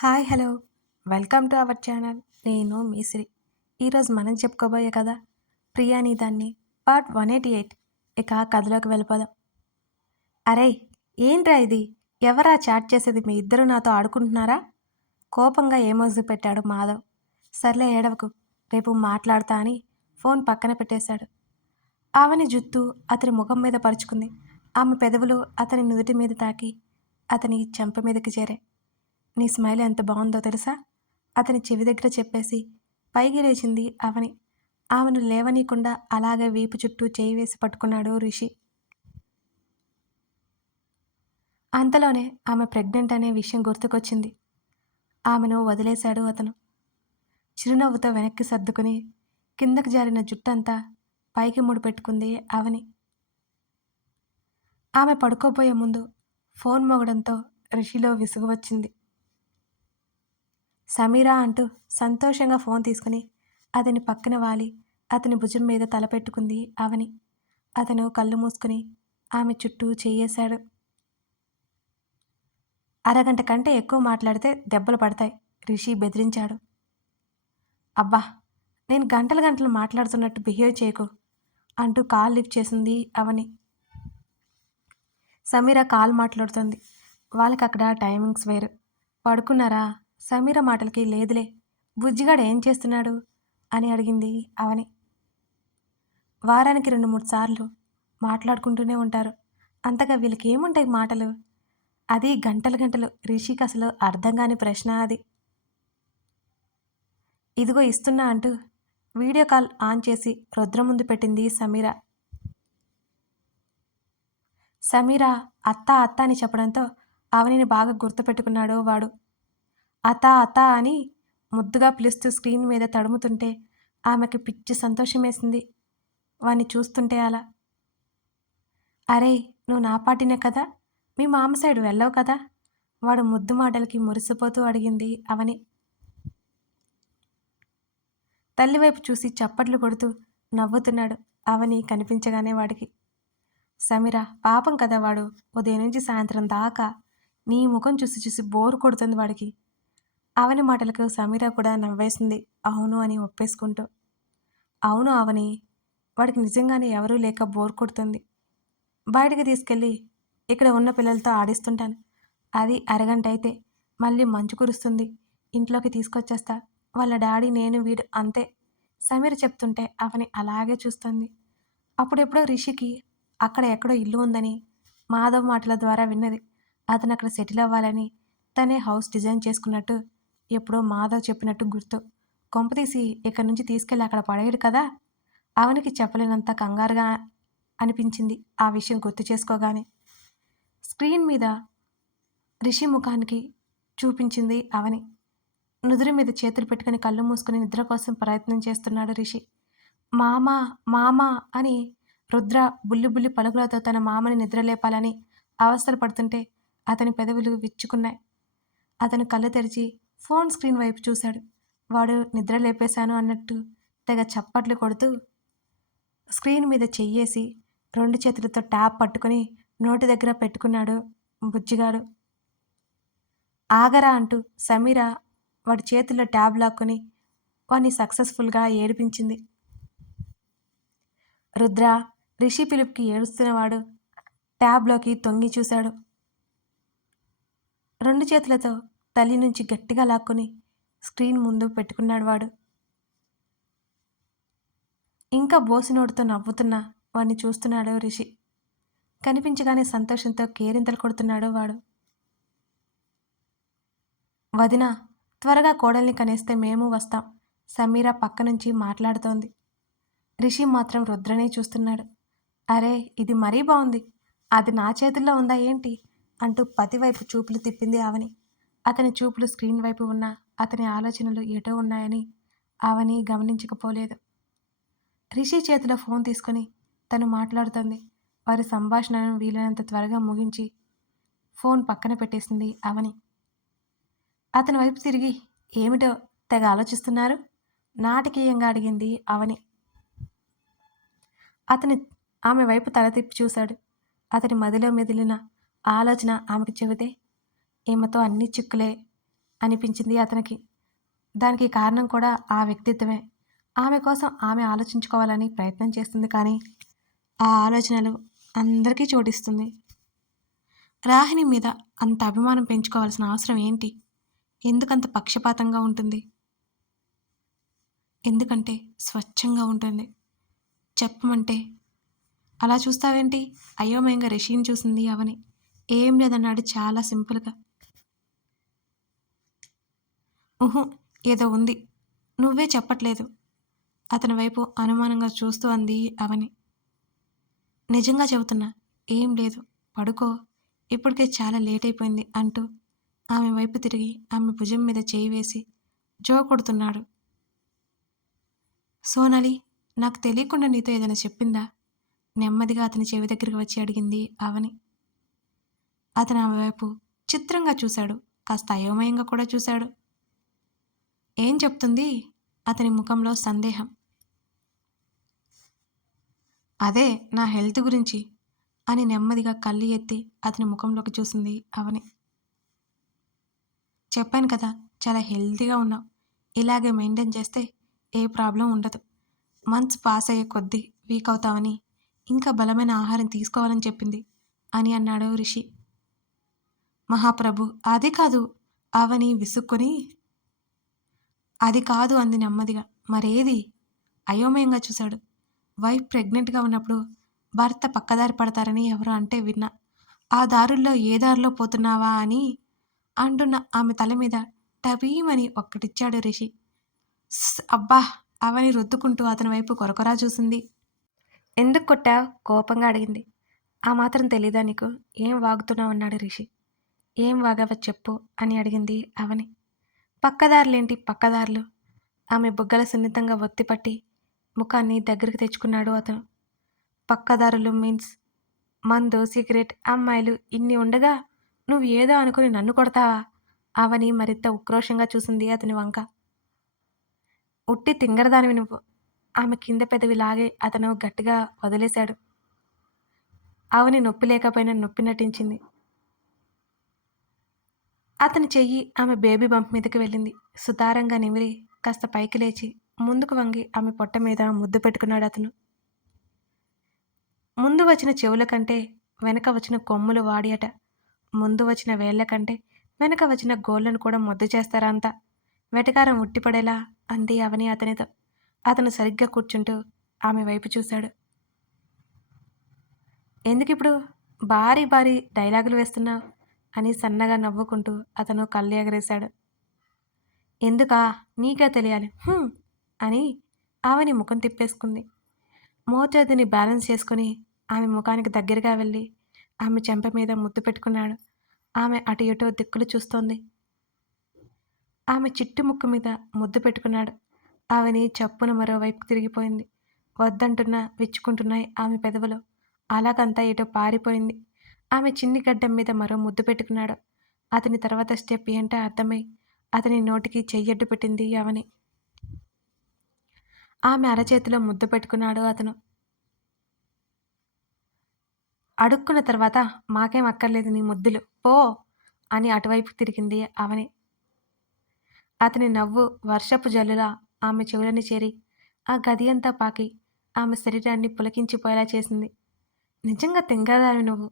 Hi hello. Welcome to our channel. నేను మీశ్రీ ఈరోజు మనం చెప్పుకోబోయే కదా ప్రియాని దాన్ని పార్ట్ వన్ ఎయిటీ ఎయిట్. ఇక కథలోకి వెళ్ళిపోదాం. అరే ఏంట్రా ఇది? ఎవరా చాట్ చేసేది? మీ ఇద్దరు నాతో ఆడుకుంటున్నారా? కోపంగా ఏమోజు పెట్టాడు మాధవ్. సర్లే ఏడవకు. రేపు మాట్లాడతా అని ఫోన్ పక్కన పెట్టేశాడు. ఆమెని జుత్తు అతని ముఖం మీద పరుచుకుంది. ఆమె పెదవులు అతని నుదుటి మీద తాకి అతని చెంప మీదకి చేరాయి. నీ స్మైల్ ఎంత బాగుందో తెలుసా? అతని చెవి దగ్గర చెప్పేసి పైకి లేచింది అవని. ఆమెను లేవనీయకుండా అలాగే వీపు చుట్టూ చేయి వేసి పట్టుకున్నాడు రిషి. అంతలోనే ఆమె ప్రెగ్నెంట్ అనే విషయం గుర్తుకొచ్చింది. ఆమెను వదిలేశాడు అతను. చిరునవ్వుతో వెనక్కి సర్దుకుని కిందకు జారిన జుట్టంతా పైకి ముడిపెట్టుకుంది అవని. ఆమె పడుకోబోయే ముందు ఫోన్ మోగడంతో రిషిలో విసుగు వచ్చింది. సమీరా అంటూ సంతోషంగా ఫోన్ తీసుకుని అతని పక్కన వాలి అతని భుజం మీద తలపెట్టుకుంది అవని. అతను కళ్ళు మూసుకుని ఆమె చుట్టూ చేయేశాడు. అరగంట కంటే ఎక్కువ మాట్లాడితే దెబ్బలు పడతాయి రిషి బెదిరించాడు. అబ్బా నేను గంటలు గంటలు మాట్లాడుతున్నట్టు బిహేవ్ చేయకు అంటూ కాల్ లిఫ్ట్ చేసింది అవని. సమీర కాల్ మాట్లాడుతుంది. వాళ్ళకి అక్కడ టైమింగ్స్ వేరు. పడుకున్నారా? సమీర మాటలకి లేదులే. బుజ్జిగాడు ఏం చేస్తున్నాడు? అని అడిగింది అవని. వారానికి రెండు మూడు సార్లు మాట్లాడుకుంటూనే ఉంటారు. అంతగా వీళ్ళకి ఏముంటాయి మాటలు? అది గంటలు గంటలు రిషికి అసలు అర్థం కాని ప్రశ్న అది. ఇదిగో ఇస్తున్నా అంటూ వీడియో కాల్ ఆన్ చేసి రుద్ర ముందు పెట్టింది సమీర. సమీర అత్త అత్త అని చెప్పడంతో అవనిని బాగా గుర్తుపెట్టుకున్నాడు వాడు. అతా అతా అని ముద్దుగా పిలుస్తూ స్క్రీన్ మీద తడుముతుంటే ఆమెకి పిచ్చి సంతోషమేసింది. వాణ్ణి చూస్తుంటే అలా. అరే నువ్వు నా పాటినే కదా? మీ మామ సైడ్ వెళ్ళవు కదా? వాడు ముద్దు మాటలకి మురిసిపోతూ అడిగింది అవని. తల్లివైపు చూసి చప్పట్లు కొడుతూ నవ్వుతున్నాడు అవని కనిపించగానే వాడికి. సమీర పాపం కదా వాడు. ఉదయం నుంచి సాయంత్రం దాకా నీ ముఖం చూసి చూసి బోరు కొడుతుంది వాడికి. అవని మాటలకు సమీర కూడా నవ్వేసింది. అవును అని ఒప్పేసుకుంటూ. అవును అవని వాడికి నిజంగానే ఎవరూ లేక బోర్ కొడుతుంది. బయటికి తీసుకెళ్ళి ఇక్కడ ఉన్న పిల్లలతో ఆడిస్తుంటాను. అది అరగంట అయితే మళ్ళీ మంచు కురుస్తుంది. ఇంట్లోకి తీసుకొచ్చేస్తా. వాళ్ళ డాడీ నేను వీడు అంతే. సమీర చెప్తుంటే అవని అలాగే చూస్తుంది. అప్పుడెప్పుడో రిషికి అక్కడ ఎక్కడో ఇల్లు ఉందని మాధవ్ మాటల ద్వారా విన్నది. అతను అక్కడ సెటిల్ అవ్వాలని తనే హౌస్ డిజైన్ చేసుకున్నట్టు ఎప్పుడో మాధవ్ చెప్పినట్టు గుర్తు. కొంపతీసి ఇక్కడి నుంచి తీసుకెళ్ళి అక్కడ పడేయడు కదా? అవనికి చెప్పలేనంత కంగారుగా అనిపించింది ఆ విషయం గుర్తు చేసుకోగానే. స్క్రీన్ మీద రిషి ముఖానికి చూపించింది అవని. నుదురు మీద చేతులు పెట్టుకుని కళ్ళు మూసుకుని నిద్ర కోసం ప్రయత్నం చేస్తున్నాడు రిషి. మామ మామ అని రుద్ర బుల్లి బుల్లి పలుకులతో తన మామని నిద్రలేపాలని అవస్థలు పడుతుంటే అతని పెదవులు విచ్చుకున్నాయి. అతను కళ్ళు తెరిచి ఫోన్ స్క్రీన్ వైపు చూశాడు. వాడు నిద్ర లేపేశాను అన్నట్టు తెగ చప్పట్లు కొడుతూ స్క్రీన్ మీద చెయ్యేసి రెండు చేతులతో ట్యాప్ పట్టుకొని నోటి దగ్గర పెట్టుకున్నాడు బుజ్జిగాడు. ఆగరా అంటూ సమీర వాడి చేతుల్లో ట్యాబ్ లాక్కొని వాడిని సక్సెస్ఫుల్గా ఏడిపించింది. రుద్ర రిషి పిలుపుకి ఏడుస్తున్నవాడు ట్యాబ్లోకి తొంగి చూశాడు. రెండు చేతులతో తల్లి నుంచి గట్టిగా లాక్కొని స్క్రీన్ ముందు పెట్టుకున్నాడు వాడు. ఇంకా బోసినోడుతో నవ్వుతున్న వాడిని చూస్తున్నాడు రిషి. కనిపించగానే సంతోషంతో కేరింతలు కొడుతున్నాడు వాడు. వదిన త్వరగా కోడల్ని కనేస్తే మేము వస్తాం సమీర పక్క నుంచి మాట్లాడుతోంది. రిషి మాత్రం రుద్రనే చూస్తున్నాడు. అరే ఇది మరీ బాగుంది అది నా చేతుల్లో ఉందా ఏంటి? అంటూ పతివైపు చూపులు తిప్పింది ఆవని. అతని చూపులు స్క్రీన్ వైపు ఉన్న అతని ఆలోచనలు ఎటో ఉన్నాయని అవని గమనించకపోలేదు. రిషి చేతిలో ఫోన్ తీసుకొని తను మాట్లాడుతోంది. వారి సంభాషణను వీలైనంత త్వరగా ముగించి ఫోన్ పక్కన పెట్టేసింది అవని అతని వైపు తిరిగి ఏమిటో తెగ ఆలోచిస్తున్నారు? నాటకీయంగా అడిగింది అవని అతని ఆమె వైపు తల తిప్పి చూశాడు. అతని మదిలో మెదిలిన ఆలోచన ఆమెకు చెబితే ఈమెతో అన్ని చిక్కులే అనిపించింది అతనికి. దానికి కారణం కూడా ఆ వ్యక్తిత్వమే. ఆమె కోసం ఆమె ఆలోచించుకోవాలని ప్రయత్నం చేస్తుంది కానీ ఆ ఆలోచనలు అందరికీ చోటిస్తుంది. రాహిణి మీద అంత అభిమానం పెంచుకోవాల్సిన అవసరం ఏంటి? ఎందుకంత పక్షపాతంగా ఉంటుంది? ఎందుకంటే స్వచ్ఛంగా ఉంటుంది. చెప్పమంటే అలా చూస్తావేంటి? అయోమయంగా రిషిని చూసింది అవని. ఏం లేదన్నాడు చాలా సింపుల్గా. ఊహు ఏదో ఉంది. నువ్వే చెప్పట్లేదు. అతని వైపు అనుమానంగా చూస్తూ అంది అవని. నిజంగా చెబుతున్నా ఏం లేదు. పడుకో. ఇప్పటికే చాలా లేట్ అయిపోయింది అంటూ ఆమె వైపు తిరిగి ఆమె భుజం మీద చేయి వేసి జో కొడుతున్నాడు. సోనాలి నాకు తెలియకుండా నీతో ఏదైనా చెప్పిందా? నెమ్మదిగా అతని చెవి దగ్గరికి వచ్చి అడిగింది అవని. అతను ఆమె వైపు చిత్రంగా చూశాడు. కాస్త అయోమయంగా కూడా చూశాడు. ఏం చెప్తుంది? అతని ముఖంలో సందేహం. అదే నా హెల్త్ గురించి అని నెమ్మదిగా కళ్ళు ఎత్తి అతని ముఖంలోకి చూసింది అవని. చెప్పాను కదా చాలా హెల్తీగా ఉన్నావు. ఇలాగే మెయింటైన్ చేస్తే ఏ ప్రాబ్లం ఉండదు. మంత్స్ పాస్ అయ్యే కొద్దీ వీక్ అవుతావని ఇంకా బలమైన ఆహారం తీసుకోవాలని చెప్పింది అని అన్నాడు రిషి. మహాప్రభు అది కాదు అవని విసుక్కొని అది కాదు అంది నెమ్మదిగా. మరేది? అయోమయంగా చూశాడు. వైఫ్ ప్రెగ్నెంట్గా ఉన్నప్పుడు భర్త పక్కదారి పడతారని ఎవరో అంటే విన్నా. ఆ దారుల్లో ఏ దారిలో పోతున్నావా అని అంటున్న ఆమె తల మీద టబీమని ఒక్కటిచ్చాడు రిషి. అబ్బా! అవని రుద్దుకుంటూ అతని వైపు కొరకొరా చూసింది. ఎందుకు కొట్టావు? కోపంగా అడిగింది. ఆ మాత్రం తెలీదా నీకు? ఏం వాగుతున్నావు? అన్నాడు రిషి. ఏం వాగావో చెప్పు అని అడిగింది అవని. పక్కదారులేంటి పక్కదారులు? ఆమె బుగ్గల సున్నితంగా ఒత్తిపట్టి ముఖాన్ని దగ్గరికి తెచ్చుకున్నాడు అతను. పక్కదారులు మీన్స్ మందు సిగరెట్ అమ్మాయిలు ఇన్ని ఉండగా నువ్వు ఏదో అనుకుని నన్ను కొడతావా? అవని మరింత ఉక్రోషంగా చూసింది అతని వంక. ఉట్టి తింగరదానివి నువ్వు. ఆమె కింద పెదవి లాగే అతను గట్టిగా వదిలేశాడు. అవని నొప్పి లేకపోయినా నొప్పి నటించింది. అతని చెయ్యి ఆమె బేబీ బంప్ మీదకి వెళ్ళింది. సుతారంగా నిమిరి కాస్త పైకి లేచి ముందుకు వంగి ఆమె పొట్ట మీద ముద్దు పెట్టుకున్నాడు అతను. ముందు వచ్చిన చెవుల కంటే వెనక వచ్చిన కొమ్ములు వాడియట. ముందు వచ్చిన వేళ్ళ కంటే వెనక వచ్చిన గోళ్ళను కూడా ముద్దు చేస్తారా అంతా? వెటకారం ఉట్టిపడేలా అంది అవని అతనితో. అతను సరిగ్గా కూర్చుంటూ ఆమె వైపు చూశాడు. ఎందుకిప్పుడు భారీ భారీ డైలాగులు వేస్తున్నావు? అని సన్నగా నవ్వుకుంటూ అతను కళ్ళు ఎగరేశాడు. ఎందుకా? నీకే తెలియాలి. అని ఆమెని ముఖం తిప్పేసుకుంది. మోచేతిని బ్యాలెన్స్ చేసుకుని ఆమె ముఖానికి దగ్గరగా వెళ్ళి ఆమె చెంప మీద ముద్దు పెట్టుకున్నాడు. ఆమె అటు ఇటో దిక్కులు చూస్తోంది. ఆమె చిట్టు ముక్కు మీద ముద్దు పెట్టుకున్నాడు. ఆమెని చప్పున మరోవైపు తిరిగిపోయింది. వద్దంటున్నా విచ్చుకుంటున్నాయి ఆమె పెదవులు. అలాగంతా ఎటో పారిపోయింది. ఆమె చిన్ని గడ్డం మీద మరో ముద్దు పెట్టుకున్నాడు. అతని తర్వాత స్టెప్ ఏంటో అర్థమై అతని నోటికి చెయ్యడ్డు పెట్టింది అవని ఆమె అరచేతిలో ముద్దు పెట్టుకున్నాడు అతను. అడుక్కున్న తర్వాత మాకేం అక్కర్లేదు నీ ముద్దులు పో అని అటువైపు తిరిగింది అవని. అతని నవ్వు వర్షపు జల్లులా ఆమె చెవులని చేరి ఆ గది అంతా పాకి ఆమె శరీరాన్ని పులకించిపోయేలా చేసింది. నిజంగా తెంగదావి నువ్వు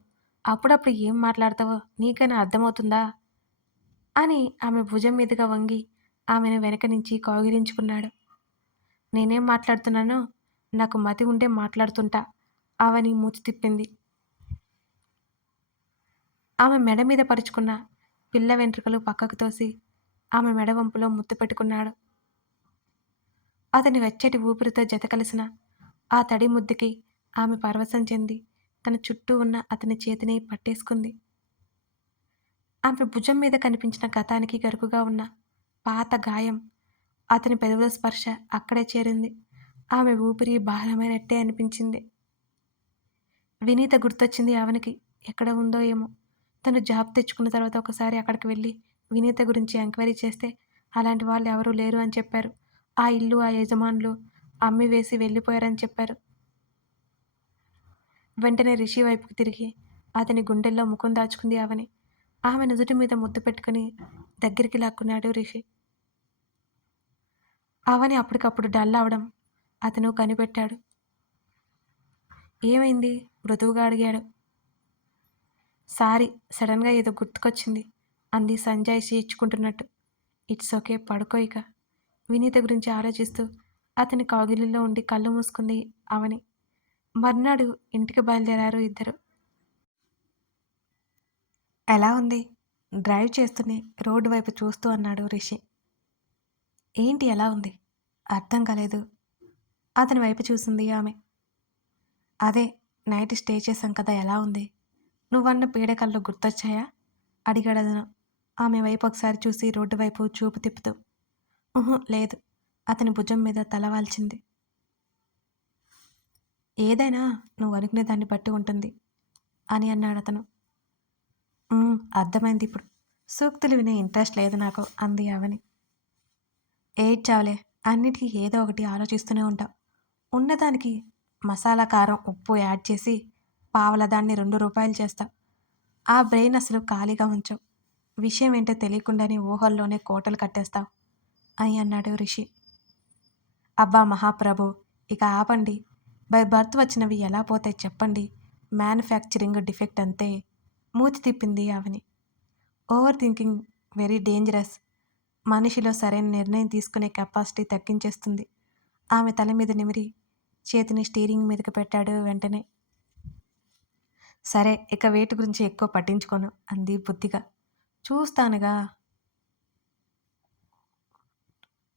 అప్పుడప్పుడు ఏం మాట్లాడతావో నీకైనా అర్థమవుతుందా? అని ఆమె భుజం మీదుగా వంగి ఆమెను వెనక నుంచి కౌగిలించుకున్నాడు. నేనేం మాట్లాడుతున్నానో నాకు మతి ఉంటే మాట్లాడుతుంటా అవని మూతి తిప్పింది. ఆమె మెడ మీద పరుచుకున్న పిల్ల వెంట్రుకలు పక్కకు తోసి ఆమె మెడ వంపులో ముత్తు పెట్టుకున్నాడు. అతని వెచ్చటి ఊపిరితో జత కలిసిన ఆ తడి ముద్దుకి ఆమె పరవశం చెంది తన చుట్టూ ఉన్న అతని చేతిని పట్టేసుకుంది. ఆమె భుజం మీద కనిపించిన గతానికి గరుకుగా ఉన్న పాత గాయం అతని పెదవుల స్పర్శ అక్కడే చేరింది. ఆమె ఊపిరి భారమైనట్టే అనిపించింది. వినీత గుర్తొచ్చింది ఆమెకి ఎక్కడ ఉందో ఏమో. తను జాబ్ తెచ్చుకున్న తర్వాత ఒకసారి అక్కడికి వెళ్ళి వినీత గురించి ఎంక్వైరీ చేస్తే అలాంటి వాళ్ళు ఎవరూ లేరు అని చెప్పారు. ఆ ఇల్లు ఆ యజమానులు అమ్మి వేసి వెళ్ళిపోయారని చెప్పారు. వెంటనే రిషి వైపుకి తిరిగి అతని గుండెల్లో ముఖం దాచుకుంది ఆమెని. ఆమె నుదుటి మీద ముద్దు పెట్టుకుని దగ్గరికి లాక్కున్నాడు రిషి. అవని అప్పటికప్పుడు డల్ అవడం అతను కనిపెట్టాడు. ఏమైంది? మృదువుగా అడిగాడు. సారీ సడన్గా ఏదో గుర్తుకొచ్చింది అంది సంజయ్ ఇచ్చుకుంటున్నట్టు ఇట్స్ ఓకే పడుకో ఇక. వినీత గురించి ఆలోచిస్తూ అతని కాగిలిలో ఉండి కళ్ళు మూసుకుంది అవని మర్నాడు ఇంటికి బయలుదేరారు ఇద్దరు. ఎలా ఉంది? డ్రైవ్ చేస్తూనే రోడ్డు వైపు చూస్తూ అన్నాడు రిషి. ఏంటి ఎలా ఉంది? అర్థం కాలేదు. అతని వైపు చూసింది ఆమె. అదే నైట్ స్టే చేశాం కదా ఎలా ఉంది? నువ్వన్న పీడకల్లో గుర్తొచ్చాయా? అడిగాడు అతను. ఆమె వైపు ఒకసారి చూసి రోడ్డు వైపు చూపు తిప్పుతూ. లేదు. అతని భుజం మీద తల వాల్చింది. ఏదైనా నువ్వు అనుకునే దాన్ని బట్టి ఉంటుంది అని అన్నాడు అతను. అర్థమైంది ఇప్పుడు. సూక్తులు వినే ఇంట్రెస్ట్ లేదు నాకు అంది అవని ఏడ్చావులే అన్నిటికీ ఏదో ఒకటి ఆలోచిస్తూనే ఉంటావు. ఉన్నదానికి మసాలా కారం ఉప్పు యాడ్ చేసి పావల దాన్ని రెండు రూపాయలు చేస్తావు. ఆ బ్రెయిన్ అసలు ఖాళీగా ఉంచవు. విషయం ఏంటో తెలియకుండానే ఊహల్లోనే కోటలు కట్టేస్తావు అని అన్నాడు రిషి. అబ్బా మహాప్రభు ఇక ఆపండి. బై బర్త్ వచ్చినవి ఎలా పోతాయి చెప్పండి. మ్యానుఫ్యాక్చరింగ్ డిఫెక్ట్ అంతే. మూతి తిప్పింది ఆవిని. Over thinking very dangerous. మనిషిలో సరైన నిర్ణయం తీసుకునే కెపాసిటీ తగ్గించేస్తుంది. ఆమె తల మీద నిమిరి చేతిని స్టీరింగ్ మీదకి పెట్టాడు వెంటనే. సరే ఇక వేటి గురించి ఎక్కువ పట్టించుకోను అంది బుద్ధిగా. చూస్తానుగా.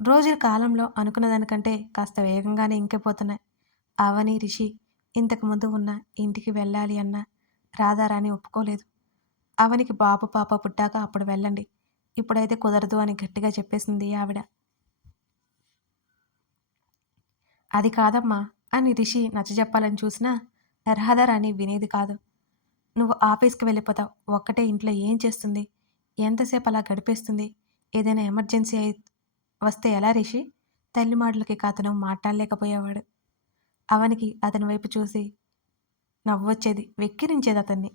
రోజుల కాలంలో అనుకున్న దానికంటే కాస్త వేగంగానే ఇంకిపోతున్నాయి అవని రిషి ఇంతకుముందు ఉన్న ఇంటికి వెళ్ళాలి అన్న రాధారాణి ఒప్పుకోలేదు. అవనికి బాబు పాప పుట్టాక అప్పుడు వెళ్ళండి. ఇప్పుడైతే కుదరదు అని గట్టిగా చెప్పేసింది ఆవిడ. అది కాదమ్మా అని రిషి నచ్చజెప్పాలని చూసినా రాధారాణి వినేది కాదు. నువ్వు ఆఫీస్కి వెళ్ళిపోతావు. ఒక్కటే ఇంట్లో ఏం చేస్తుంది? ఎంతసేపు అలా గడిపేస్తుంది? ఏదైనా ఎమర్జెన్సీ అయి వస్తే ఎలా రిషి? తల్లి మాటలకి అతను మాట్లాడలేకపోయేవాడు. అవనికి అతని వైపు చూసి నవ్వొచ్చేది వెక్కిరించేది అతన్ని.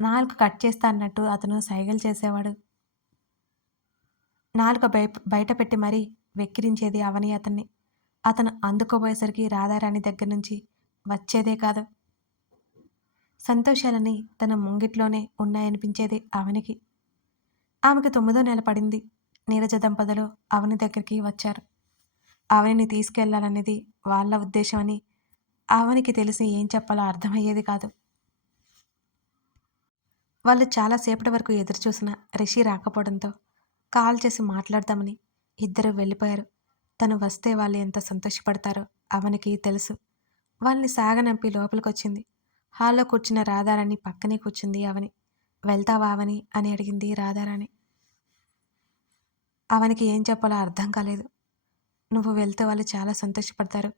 నాలుగు కట్ చేస్తా అన్నట్టు అతను సైగలు చేసేవాడు. నాలుక బయ బయట పెట్టి మరీ వెక్కిరించేది అవని అతన్ని. అతను అందుకోబోయేసరికి రాధారాణి దగ్గర నుంచి వచ్చేదే కాదు. సంతోషాలని తన ముంగిట్లోనే ఉన్నాయనిపించేది అవనికి. ఆమెకు తొమ్మిదో నెల పడింది. నీరజ దంపతులు అవని దగ్గరికి వచ్చారు. అవనిని తీసుకెళ్ళాలనేది వాళ్ళ ఉద్దేశం ఆవనికి తెలిసి ఏం చెప్పాలో అర్థమయ్యేది కాదు. వాళ్ళు చాలాసేపటి వరకు ఎదురుచూసిన రిషి రాకపోవడంతో కాల్ చేసి మాట్లాడదామని ఇద్దరు వెళ్ళిపోయారు. తను వస్తే వాళ్ళు ఎంత సంతోషపడతారో అవనికి తెలుసు. వాళ్ళని సాగనంపి లోపలికొచ్చింది. హాల్లో కూర్చున్న రాధారాణి పక్కనే కూర్చుంది అవని వెళ్తావా అవని అని అడిగింది రాధారాణి. అవనికి ఏం చెప్పాలో అర్థం కాలేదు. నువ్వు వెళ్తే వాళ్ళు చాలా సంతోషపడతారు.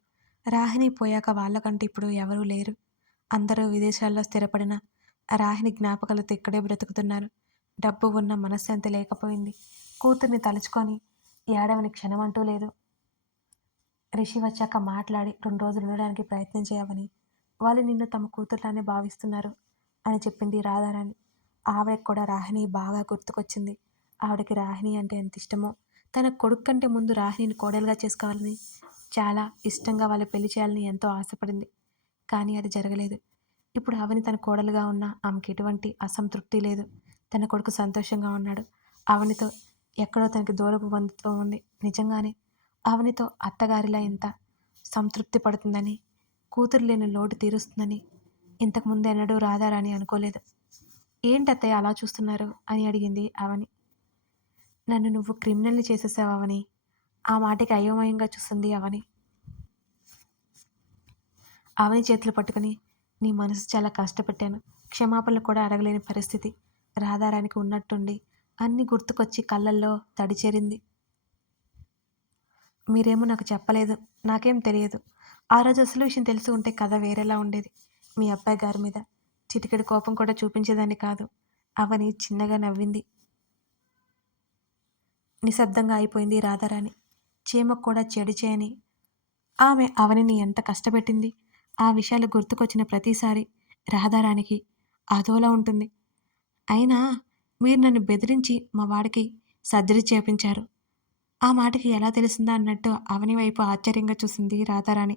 రాహిణి పోయాక వాళ్ళకంటే ఇప్పుడు ఎవరూ లేరు. అందరూ విదేశాల్లో స్థిరపడిన రాహిణి జ్ఞాపకాలతో ఇక్కడే బ్రతుకుతున్నారు. డబ్బు ఉన్న మనశ్శాంతి లేకపోయింది. కూతుర్ని తలుచుకొని ఏడవని క్షణం అంటూ లేదు. రిషి వచ్చాక మాట్లాడి రెండు రోజులు ఉండడానికి ప్రయత్నం చేయవని వాళ్ళు నిన్ను తమ కూతుర్లానే భావిస్తున్నారు అని చెప్పింది రాధారాణి. ఆవిడకి కూడా రాహిణి బాగా గుర్తుకొచ్చింది. ఆవిడకి రాహిణి అంటే ఎంత ఇష్టమో తన కొడుకు కంటే ముందు రాహిణిని కోడలుగా చేసుకోవాలని చాలా ఇష్టంగా వాళ్ళ పెళ్ళి చేయాలని ఎంతో ఆశపడింది. కానీ అది జరగలేదు. ఇప్పుడు అవని తన కోడలుగా ఉన్న ఆమెకి ఎటువంటి అసంతృప్తి లేదు. తన కొడుకు సంతోషంగా ఉన్నాడు. అవనితో ఎక్కడో తనకి దూరపు బంధుత్వం ఉంది. నిజంగానే అవనితో అత్తగారిలా ఇంత సంతృప్తి పడుతుందని కూతురు లేని లోటు తీరుస్తుందని ఇంతకుముందు ఎన్నడూ రాధారాని అనుకోలేదు. ఏంటత్తయ్య అలా చూస్తున్నారు? అని అడిగింది అవని. నన్ను నువ్వు క్రిమినల్ని చేసేసావు అవని ఆ మాటకి అయోమయంగా చూస్తుంది అవని. అవని చేతులు పట్టుకుని నీ మనసు చాలా కష్టపెట్టాను. క్షమాపణలు కూడా అడగలేని పరిస్థితి. రాధారానికి ఉన్నట్టుండి అన్నీ గుర్తుకొచ్చి కళ్ళల్లో తడిచేరింది. మీరేమో నాకు చెప్పలేదు. నాకేం తెలియదు. ఆ రోజు అసలు విషయం తెలిసి ఉంటే కథ వేరేలా ఉండేది. మీ అబ్బాయి గారి మీద చిటికెడు కోపం కూడా చూపించేదాన్ని కాదు. అవని చిన్నగా నవ్వింది. నిశ్శబ్దంగా అయిపోయింది రాధారాణి చీమకు కూడా చెడు చేయని. ఆమె అవనిని ఎంత కష్టపెట్టింది. ఆ విషయాలు గుర్తుకొచ్చిన ప్రతిసారి రహదారానికి అదోలా ఉంటుంది. అయినా మీరు నన్ను బెదిరించి మా వాడికి సర్జరీ చేపించారు. ఆ మాటకి ఎలా తెలిసిందా అన్నట్టు అవని వైపు ఆశ్చర్యంగా చూసింది రాధారాణి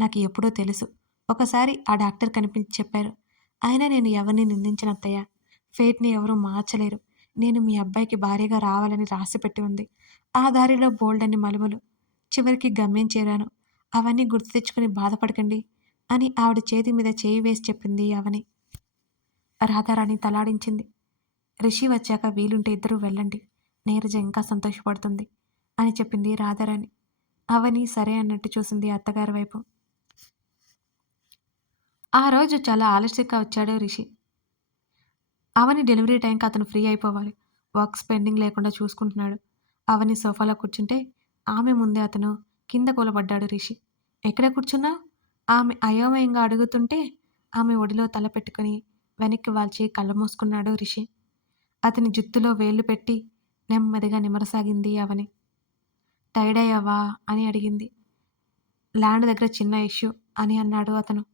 నాకు ఎప్పుడో తెలుసు. ఒకసారి ఆ డాక్టర్ కనిపించి చెప్పారు. అయినా నేను ఎవరిని నిందించిన ఫేట్ని ఎవరూ మార్చలేరు. నేను మీ అబ్బాయికి భార్యగా రావాలని రాసిపెట్టి ఉంది. ఆ దారిలో బోల్డ్ అని మలుములు. చివరికి గమ్యం చేరాను. అవన్నీ గుర్తు తెచ్చుకుని బాధపడకండి అని ఆవిడ చేతి మీద చేయి వేసి చెప్పింది అవని. రాధారాణి తలాడించింది. రిషి వచ్చాక వీలుంటే ఇద్దరూ వెళ్ళండి. నీరజ ఇంకా సంతోషపడుతుంది అని చెప్పింది రాధారాణి. అవని సరే అన్నట్టు చూసింది అత్తగారి వైపు. ఆ రోజు చాలా ఆలస్యంగా వచ్చాడు రిషి. అవని డెలివరీ టైంకి అతను ఫ్రీ అయిపోవాలి. వర్క్ పెండింగ్ లేకుండా చూసుకుంటున్నాడు. అవని సోఫాలో కూర్చుంటే ఆమె ముందే అతను కింద కూలబడ్డాడు రిషి. ఎక్కడ కూర్చున్నా? ఆమె అయోమయంగా అడుగుతుంటే ఆమె ఒడిలో తల పెట్టుకుని వెనక్కి వాల్చి కళ్ళు మూసుకున్నాడు రిషి. అతని జుత్తులో వేళ్ళు పెట్టి నెమ్మదిగా నిమరసాగింది అవని. టైర్డ్ అయ్యావా? అని అడిగింది. ల్యాండ్ దగ్గర చిన్న ఇష్యూ అని అన్నాడు అతను.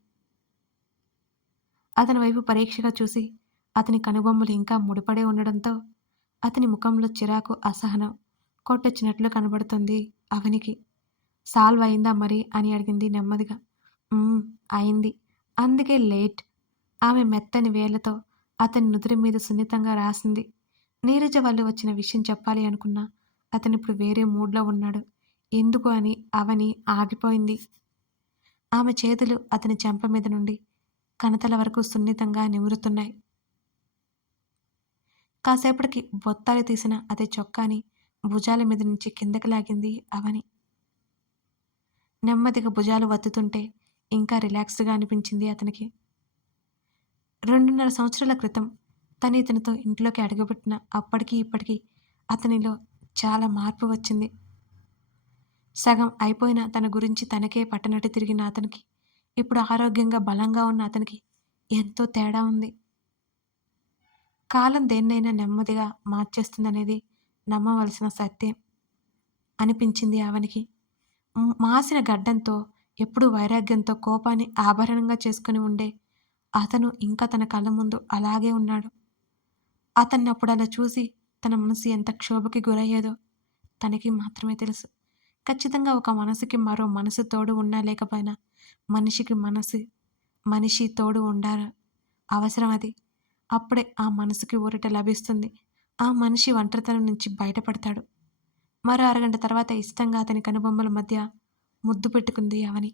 అతని వైపు పరీక్షగా చూసి అతని కనుబొమ్మలు ఇంకా ముడిపడే ఉండడంతో అతని ముఖంలో చిరాకు అసహనం కొట్టొచ్చినట్లు కనబడుతుంది అవనికి. సాల్వ్ అయిందా మరి? అని అడిగింది నెమ్మదిగా. అయింది. అందుకే లేట్. ఆమె మెత్తని వేళ్ళతో అతని నుదురి మీద సున్నితంగా రాసింది. నీరజ వాళ్ళు వచ్చిన విషయం చెప్పాలి అనుకున్నా అతను ఇప్పుడు వేరే మూడ్లో ఉన్నాడు. ఎందుకు అని అవని ఆగిపోయింది. ఆమె చేతులు అతని చెంప మీద నుండి కణతల వరకు సున్నితంగా నిమురుతున్నాయి. కాసేపటికి బొత్తాలు తీసిన అదే చొక్కాని భుజాల మీద నుంచి కిందకి లాగింది అవని. నెమ్మదిగా భుజాలు వత్తుతుంటే ఇంకా రిలాక్స్డ్గా అనిపించింది అతనికి. రెండున్నర సంవత్సరాల క్రితం తను ఇతనితో ఇంట్లోకి అడుగుపెట్టిన అప్పటికి ఇప్పటికీ అతనిలో చాలా మార్పు వచ్చింది. సగం అయిపోయిన తన గురించి తనకే పట్టనట్టు తిరిగిన అతనికి ఇప్పుడు ఆరోగ్యంగా బలంగా ఉన్న అతనికి ఎంతో తేడా ఉంది. కాలం దేన్నైనా నెమ్మదిగా మార్చేస్తుందనేది నమ్మవలసిన సత్యం అనిపించింది ఆవనికి. మాసిన గడ్డంతో ఎప్పుడూ వైరాగ్యంతో కోపాన్ని ఆభరణంగా చేసుకుని ఉండే అతను ఇంకా తన కళ్ళ ముందు అలాగే ఉన్నాడు. అతన్ని అప్పుడు అలా చూసి తన మనసు ఎంత క్షోభకి గురయ్యేదో తనకి మాత్రమే తెలుసు. ఖచ్చితంగా ఒక మనసుకి మరో మనసు తోడు ఉన్నా లేకపోయినా మనిషికి మనసు మనిషి తోడు ఉండాలి అవసరం అది అప్పుడే ఆ మనసుకి ఊరట లభిస్తుంది. ఆ మనిషి ఒంటరితనం నుంచి బయటపడతాడు. మరో అరగంట తర్వాత ఇష్టంగా అతని కనుబొమ్మల మధ్య ముద్దు పెట్టుకుంది అవని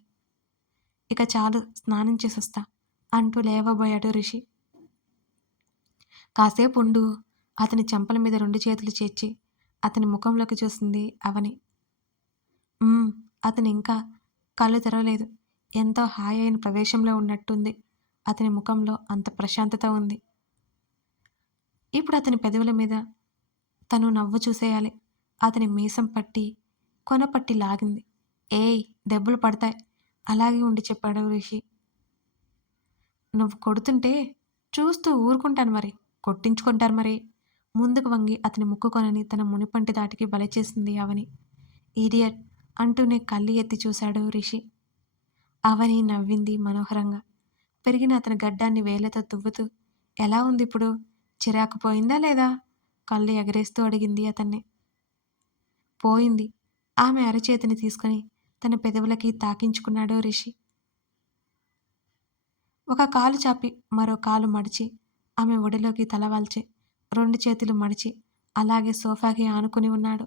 ఇక చాలు స్నానం చేసొస్తా అంటూ లేవబోయాడు రిషి. కాసేపు ఉండు అతని చెంపల మీద రెండు చేతులు చేర్చి అతని ముఖంలోకి చూసింది అవని. అతను ఇంకా కళ్ళు తెరవలేదు. ఎంతో హాయి అయిన ప్రవేశంలో ఉన్నట్టుంది. అతని ముఖంలో అంత ప్రశాంతత ఉంది. ఇప్పుడు అతని పెదవుల మీద తను నవ్వు చూసేయాలి. అతని మీసం పట్టి కొన పట్టి లాగింది. ఏయ్ దెబ్బలు పడతాయి. అలాగే ఉండి చెప్పాడు రిషి. నువ్వు కొడుతుంటే చూస్తూ ఊరుకుంటాను మరి. కొట్టించుకుంటారు మరి. ముందుకు వంగి అతని ముక్కుకొనని తన మునిపంటి దాటికి బలచేసింది అవని. ఈడియట్ అంటూనే కళ్ళు ఎత్తి చూశాడు రిషి. అవని నవ్వింది మనోహరంగా. పెరిగిన అతని గడ్డాన్ని వేలతో తువ్వుతూ ఎలా ఉంది ఇప్పుడు? చిరాకు పోయిందా లేదా? కళ్ళు ఎగరేస్తూ అడిగింది అతన్ని. పోయింది. ఆమె అరచేతిని తీసుకుని తన పెదవులకి తాకించుకున్నాడు రిషి. ఒక కాలు చాపి మరో కాలు మడిచి ఆమె ఒడిలోకి తలవాల్చి రెండు చేతులు మడిచి అలాగే సోఫాకి ఆనుకుని ఉన్నాడు.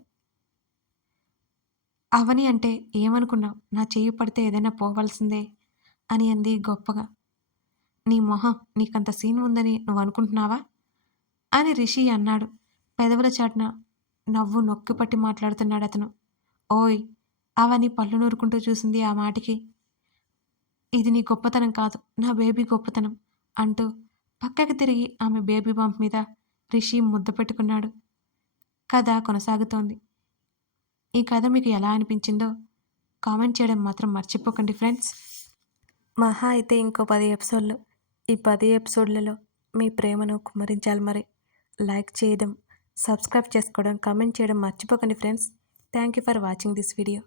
అవని అంటే ఏమనుకున్నావు నా చెయ్యి పడితే ఏదైనా పోవలసిందే అని అంది గొప్పగా. నీ మొహం నీకంత సీన్ ఉందని నువ్వు అనుకుంటున్నావా అని రిషి అన్నాడు. పెదవుల చాటున నవ్వు నొక్కిపట్టి మాట్లాడుతున్నాడు అతను. ఓయ్ అవని పళ్ళు నూరుకుంటూ చూసింది ఆ మాటికి. ఇది నీ గొప్పతనం కాదు నా బేబీ గొప్పతనం అంటూ పక్కకి తిరిగి ఆమె బేబీ బంప్ మీద రిషి ముద్ద పెట్టుకున్నాడు. కథ కొనసాగుతోంది. ఈ కథ మీకు ఎలా అనిపించిందో కామెంట్ చేయడం మాత్రం మర్చిపోకండి ఫ్రెండ్స్. మహా అయితే ఇంకో పది ఎపిసోడ్లు. ఈ పది ఎపిసోడ్లలో మీ ప్రేమను కుమ్మరించాలి మరి. లైక్ చేయడం సబ్స్క్రైబ్ చేసుకోవడం కమెంట్ చేయడం మర్చిపోకండి friends. Thank you for watching this video.